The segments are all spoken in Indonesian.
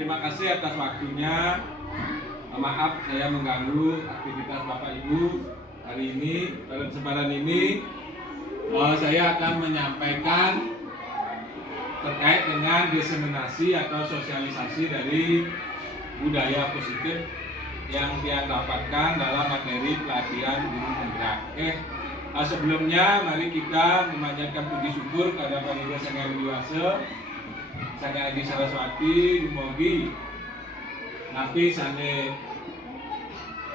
terima kasih atas waktunya. Maaf saya mengganggu aktivitas Bapak Ibu hari ini. Pada kesempatan ini saya akan menyampaikan terkait dengan diseminasi atau sosialisasi dari budaya positif yang dia dapatkan dalam materi pelatihan guru penggerak. Sebelumnya mari kita memanjatkan puji syukur kepada Panitia Sangai Widiwase, Sangai Adi Saraswati, Dumogi, Napi Sane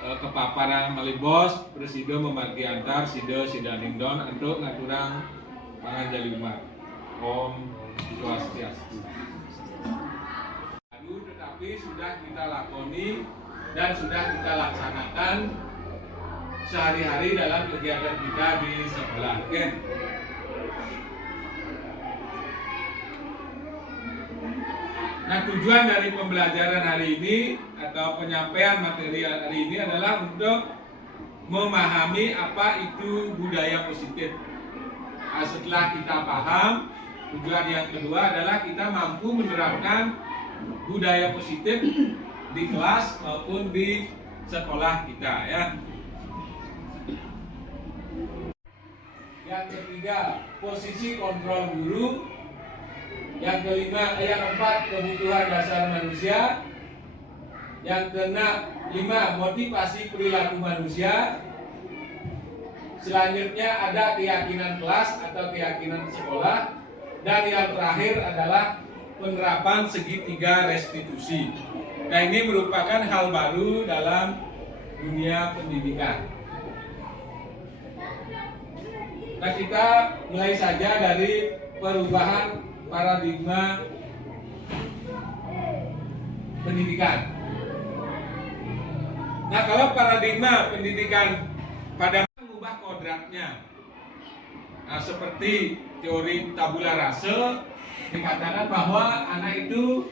kepaparan malibos Presidio membagi antar Sida Sidaningdon untuk ngaturang panganjali umat. Om Swastiastu. Tetapi sudah kita lakoni dan sudah kita laksanakan sehari-hari dalam kegiatan kita di sekolah. Nah, tujuan dari pembelajaran hari ini atau penyampaian materi hari ini adalah untuk memahami apa itu budaya positif. Nah, setelah kita paham, tujuan yang kedua adalah kita mampu menerapkan budaya positif di kelas maupun di sekolah kita, ya. Yang ketiga, posisi kontrol guru. Yang kelima, yang keempat, kebutuhan dasar manusia. Yang kelima, motivasi perilaku manusia. Selanjutnya ada keyakinan kelas atau keyakinan sekolah. Dan yang terakhir adalah penerapan segitiga restitusi. Nah, ini merupakan hal baru dalam dunia pendidikan. Nah, kita mulai saja dari perubahan paradigma pendidikan. Nah, kalau paradigma pendidikan pada mengubah kodratnya, nah, seperti teori tabula rasa dikatakan bahwa anak itu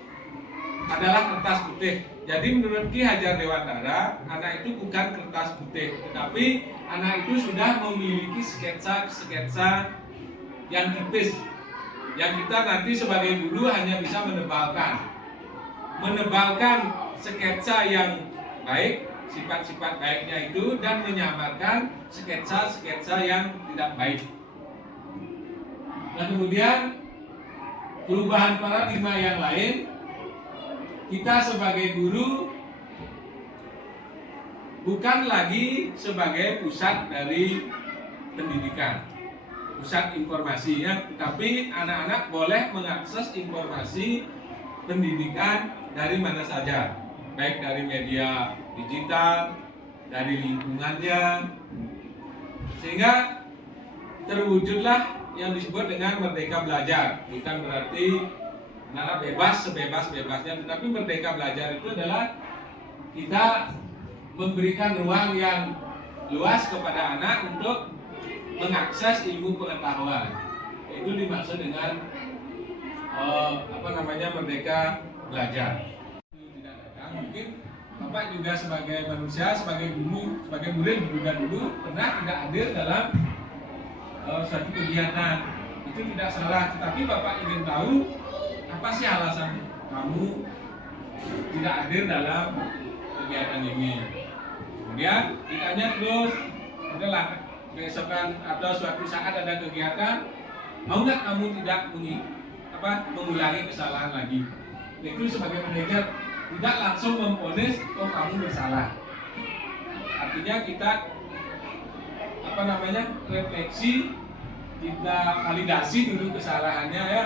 adalah kertas putih. Jadi menurut Ki Hajar Dewantara, anak itu bukan kertas putih, tetapi anak itu sudah memiliki sketsa-sketsa yang tipis, yang kita nanti sebagai guru hanya bisa menebalkan sketsa yang baik, sifat-sifat baiknya itu, dan menyamarkan sketsa-sketsa yang tidak baik. Nah, kemudian perubahan paradigma yang lain, kita sebagai guru bukan lagi sebagai pusat dari pendidikan, pusat informasinya, tapi anak-anak boleh mengakses informasi pendidikan dari mana saja, baik dari media digital, dari lingkungannya, sehingga terwujudlah yang disebut dengan merdeka belajar. Bukan berarti anak bebas sebebas-bebasnya, tetapi merdeka belajar itu adalah kita memberikan ruang yang luas kepada anak untuk mengakses ilmu pengetahuan. Itu dimaksud dengan merdeka belajar. Tidak datang, mungkin Bapak juga sebagai manusia, sebagai guru, sebagai murid juga dulu pernah tidak hadir dalam suatu kegiatan. Itu tidak salah, tetapi Bapak ingin tahu apa sih alasan kamu tidak hadir dalam kegiatan ini. Kemudian ditanya terus, udahlah, besokan atau suatu saat ada kegiatan, mau nggak kamu tidak mengulangi kesalahan lagi. Itu sebagai manajer tidak langsung memvonis, oh kamu bersalah. Artinya kita refleksi, kita validasi dulu kesalahannya, ya,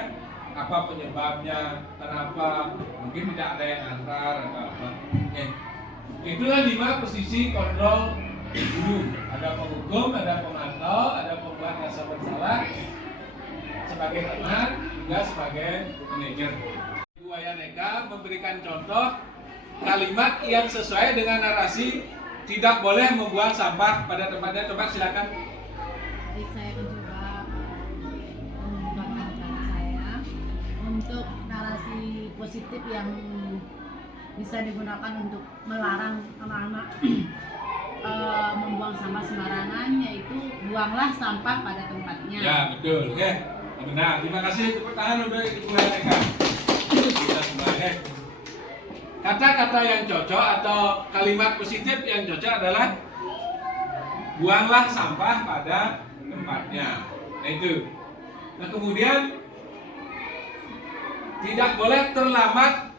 apa penyebabnya, kenapa, mungkin tidak ada yang antar atau apa. Itulah 5 posisi kontrol guru. Ada penghukum, ada pemantau, ada pembuat rasa bersalah, sebagai teman, juga sebagai manajer. Ibu Wayaneka memberikan contoh kalimat yang sesuai dengan narasi tidak boleh membuang sampah pada tempatnya. Coba silakan. Baik, saya mencoba mengembangkan cara saya untuk narasi positif yang bisa digunakan untuk melarang anak-anak membuang sampah sembarangan, yaitu buanglah sampah pada tempatnya. Ya, betul. Oke, benar. Terima kasih. Tepuk tangan untuk Ibu Wayaneka. Kita semua. kata-kata yang cocok atau kalimat positif yang cocok adalah buanglah sampah pada tempatnya. Nah itu. Nah kemudian tidak boleh terlambat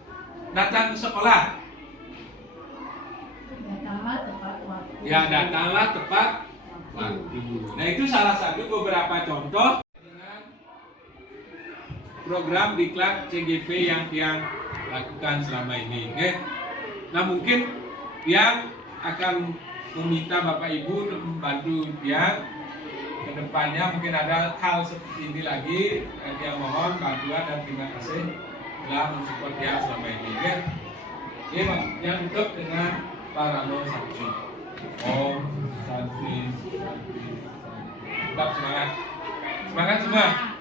datang ke sekolah. Datanglah tepat waktu. Ya datanglah tepat waktu. Nah itu salah satu beberapa contoh dengan program diklat CGP yang lakukan selama ini. Oke? Nah mungkin yang akan meminta Bapak Ibu untuk membantu dia ke depannya, mungkin ada hal seperti ini lagi. Dia mohon bantuan dan terima kasih telah mensupport dia selama ini. Oke? Ini Pak, yang tutup dengan Paramo Sakti. Om Santi. Tetap semangat. Semangat semua.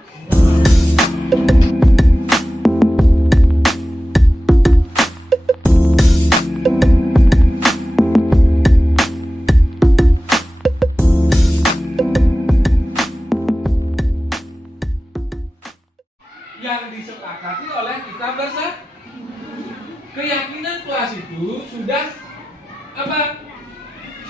Yang disepakati oleh kita bersama. Keyakinan kelas itu sudah apa?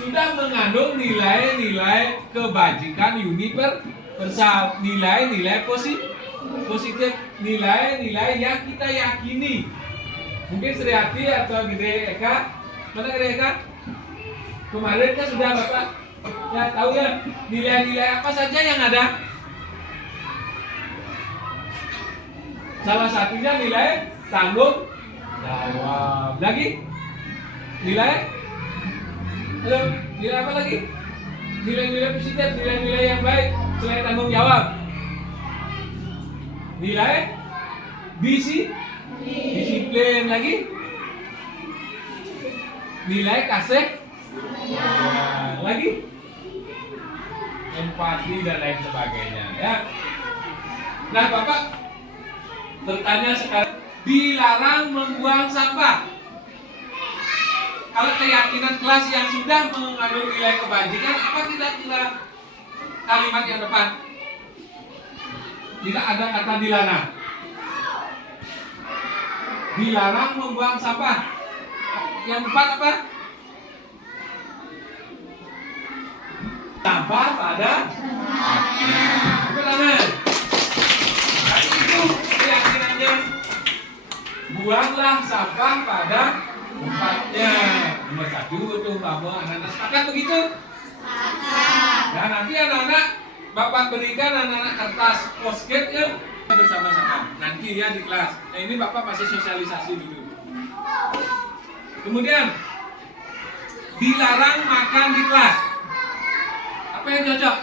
Sudah mengandung nilai-nilai kebajikan universal, nilai-nilai positif, nilai-nilai yang kita yakini. Mungkin Sriati atau Gede Eka, mana Gede Eka? Kemarin kan sudah Bapak ya tahu ya nilai-nilai apa saja yang ada. Salah satunya nilai tanggung jawab. Lagi nilai nilai apa lagi? Nilai-nilai positif, nilai-nilai yang baik selain tanggung jawab. Nilai disiplin lagi. Nilai kasih lagi. Empati dan lain sebagainya ya. Nah Bapak bertanya sekarang, dilarang membuang sampah. Kalau keyakinan kelas yang sudah mengandung nilai kebajikan, apa kira-kira kalimat yang depan? Tidak ada kata dilarang. Dilarang membuang sampah. Yang depan apa? Sampah pada tempatnya. Nah, itu keyakinannya. Buanglah sampah pada tempatnya. Nomor 1 untuk anak-anak sepakat begitu? Sepakat. Nah nanti anak-anak Bapak berikan anak-anak kertas post-it ya bersama-sama. Nanti ya di kelas. Nah ini Bapak masih sosialisasi dulu. Kemudian dilarang makan di kelas. Apa yang cocok?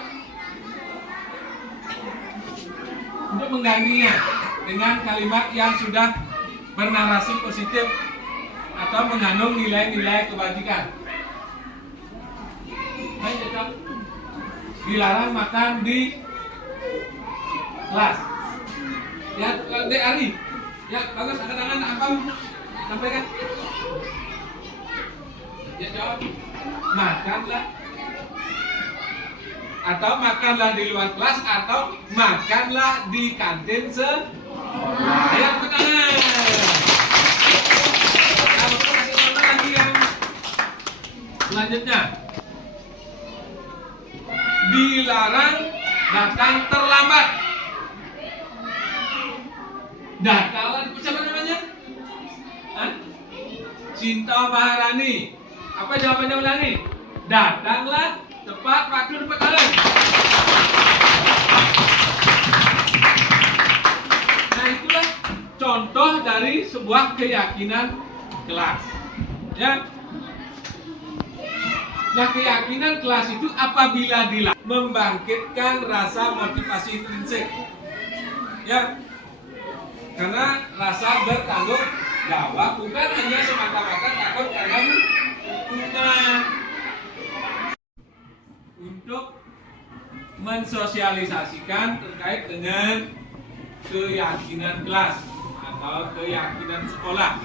Untuk menggantinya dengan kalimat yang sudah bernarasi positif atau mengandung nilai-nilai kebajikan. Baik, cocok. Dilarang makan di kelas. Ya, Dek Ari. Ya, bagus. Angkat tangan. Apa? Sampaikan. Ya, jawab. Makanlah. Atau makanlah di luar kelas atau makanlah di kantin sekolah. Ayo, angkat tangan. Selanjutnya, dilarang datang terlambat. Datanglah, siapa namanya? Hah? Cinta Maharani. Apa jawabannya ulangi? Datanglah tepat waktu tepat tangan. Nah itulah contoh dari sebuah keyakinan kelas. Ya. Nah keyakinan kelas itu apabila membangkitkan rasa motivasi intrinsik. Ya. Karena rasa bertanggung jawab bukan hanya semata-mata takut karena hukuman. Untuk mensosialisasikan terkait dengan keyakinan kelas atau keyakinan sekolah.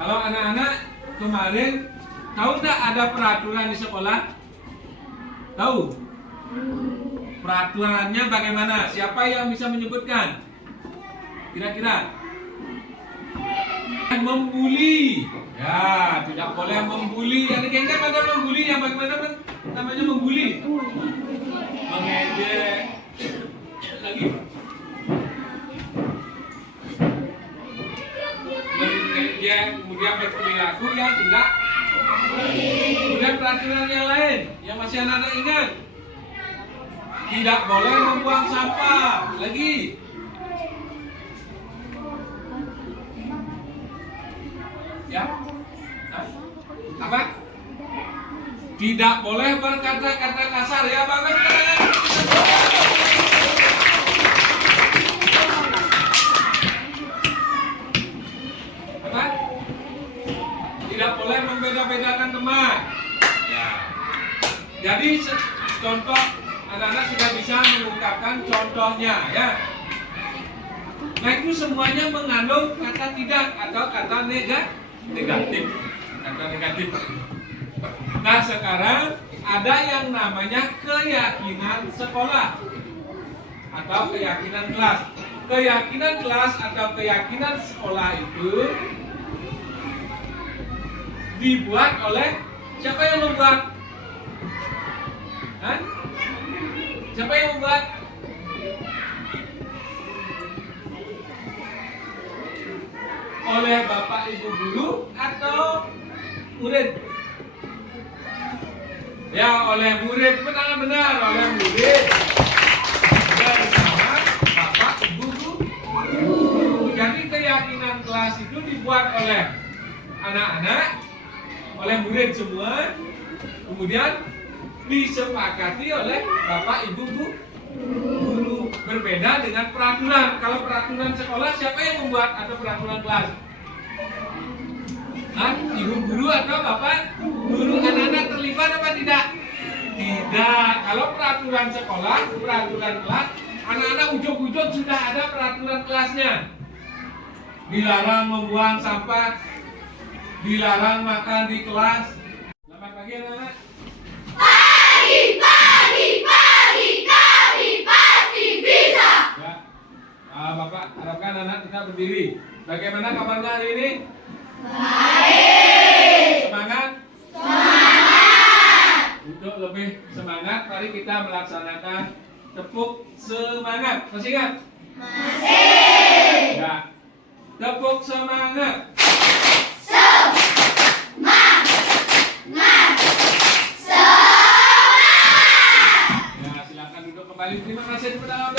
Kalau anak-anak kemarin tahu tak ada peraturan di sekolah? Tahu? Peraturannya bagaimana? Siapa yang bisa menyebutkan? Kira-kira? Membuli. Ya, tidak boleh membuli. Ada gengnya ada membuli. Yang bagaimana namanya membuli? Mengejek. Lagi. Mengejek, kemudian berperilaku yang tidak. Kemudian peraturan yang lain yang masih anak-anak ingat. Tidak boleh membuang sampah. Lagi. Ya. Apa? Tidak boleh berkata-kata kasar ya, bagus. Apa? Tidak boleh membeda-bedakan teman. Ya. Jadi contoh anak-anak sudah bisa mengungkapkan contohnya ya. Nah itu semuanya mengandung kata tidak atau kata negatif. Kata negatif. Nah sekarang ada yang namanya keyakinan sekolah atau keyakinan kelas. Keyakinan kelas atau keyakinan sekolah itu dibuat oleh siapa yang membuat? Hah? Siapa yang membuat? Oleh bapak ibu guru atau murid? Ya, oleh murid. Benar, oleh murid. Bersama bapak ibu guru. Jadi keyakinan kelas itu dibuat oleh anak-anak, oleh murid semua, kemudian disepakati oleh bapak ibu guru. Berbeda dengan peraturan. Kalau peraturan sekolah siapa yang membuat atau peraturan kelas? Hah? Ibu guru atau bapak guru? Anak-anak terlibat apa tidak? Tidak. Kalau peraturan sekolah, peraturan kelas, anak-anak ujung-ujung sudah ada peraturan kelasnya. Dilarang membuang sampah, dilarang makan di kelas. Selamat pagi anak-anak. Pagi, pagi, pagi, kami pasti bisa. Ya. Bapak harapkan anak kita berdiri. Bagaimana kabarnya hari ini? Baik. Semangat? Semangat. Untuk lebih semangat, mari kita melaksanakan tepuk semangat. Masih ingat? Masih. Ya. Tepuk semangat. Semangat. Semangat. Ya, silakan duduk kembali. Terima kasih kepada